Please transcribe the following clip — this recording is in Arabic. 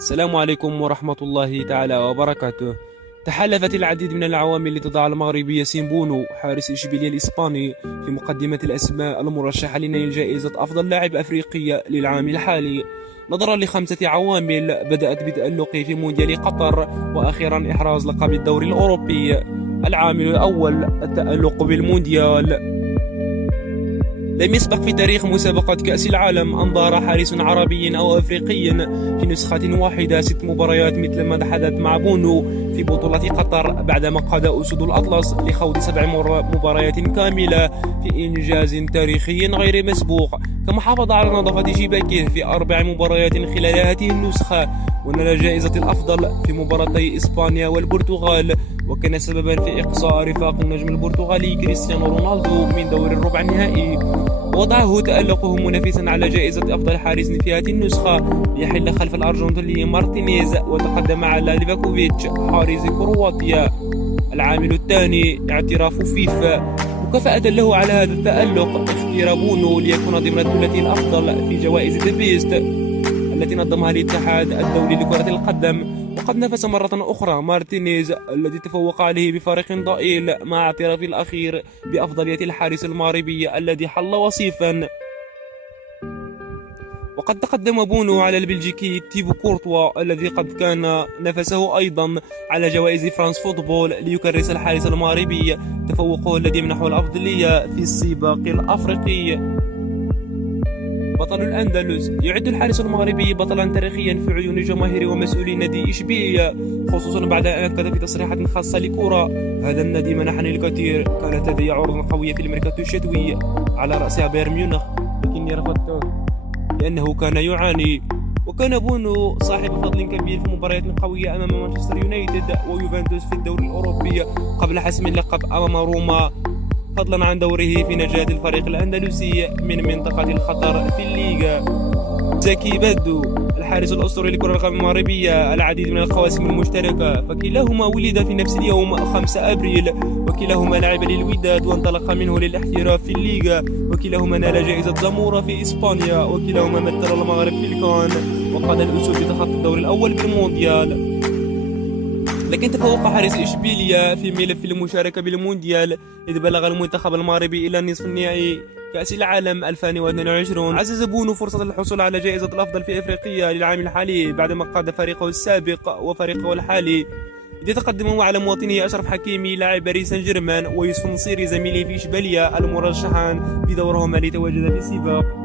السلام عليكم ورحمة الله تعالى وبركاته. تحالفت العديد من العوامل لتضع المغربي ياسين بونو حارس إشبيلية الإسباني في مقدمة الأسماء المرشحة لنيل جائزة أفضل لاعب أفريقي للعام الحالي، نظرا لخمسة عوامل بدأت بتألقه في مونديال قطر، وأخيرا إحراز لقب الدوري الأوروبي. العامل الأول: التألق بالمونديال. لم يسبق في تاريخ مسابقة كأس العالم أن ظهر حارس عربي أو أفريقي في نسخة واحدة 6 مباريات مثل ما حدث مع بونو في بطولة قطر، بعدما قاد أسود الأطلس لخوض 7 مباريات كاملة في إنجاز تاريخي غير مسبوق. كما حافظ على نظافة شباكه في 4 مباريات خلال هذه النسخة، ونال جائزة الأفضل في مباراتي إسبانيا والبرتغال، وكان سببا في إقصاء رفاق النجم البرتغالي كريستيانو رونالدو من دور الربع النهائي. وضعه تألقه منافسا على جائزة أفضل حارس في هذه النسخة ليحل خلف الأرجنتيني مارتينيز، وتقدم على ليفاكوفيتش حارس كرواتيا. العامل الثاني: اعتراف فيفا. مكافأة له على هذا التألق اختير بونو ليكون ضمن الثلاثي الأفضل في جوائز ذا بيست التي نظمها الاتحاد الدولي لكرة القدم، وقد نافس مرة أخرى مارتينيز الذي تفوق عليه بفارق ضئيل، مع اعتراف الأخير بأفضلية الحارس المغربي الذي حل وصيفا. وقد تقدم بونو على البلجيكي تيبو كورتوا الذي قد كان نافسه أيضا على جوائز فرانس فوتبول ليكرس الحارس المغربي تفوقه الذي يمنحه الأفضلية في السباق الأفريقي. بطل الأندلس. يعد الحارس المغربي بطلا تاريخيا في عيون جماهير ومسؤولي نادي إشبيلية، خصوصا بعد أن أكد في تصريحات خاصة لكورة: هذا النادي منحني الكثير، كانت لدي عروض قوية في الميركاتو الشتوي على رأسها بايرن ميونخ، لكني رفضته لأنه كان يعاني. وكان بونو صاحب فضل كبير في مباريات قوية أمام مانشستر يونايتد ويوفنتوس في الدوري الأوروبي قبل حسم اللقب أمام روما، فضلا عن دوره في نجاة الفريق الأندلسي من منطقة الخطر في الليغا. زكي بدو. الحارس الأسطوري لكرة القدم المغربية، العديد من القواسم المشتركة، فكلاهما ولد في نفس اليوم 5 أبريل، وكلاهما لعب للوداد وانطلق منه للاحتراف في الليغا، وكلاهما نال جائزة زامورا في إسبانيا، وكلاهما مثل المغرب في الكان، وقاد الأسود بتخطي الدور الأول بالمونديال. لكن تفوق حارس إشبيلية في ملف المشاركة بالمونديال، إذ بلغ المنتخب المغربي إلى نصف النهائي كأس العالم 2022. عزز بونو فرصة الحصول على جائزة الأفضل في إفريقيا للعام الحالي بعدما قاد فريقه السابق وفريقه الحالي، إذ يتقدم على مواطنه أشرف حكيمي لاعب باريس سان جيرمان ويوسف نصيري زميله في إشبيلية المرشحان بدورهما لتواجد في السباق.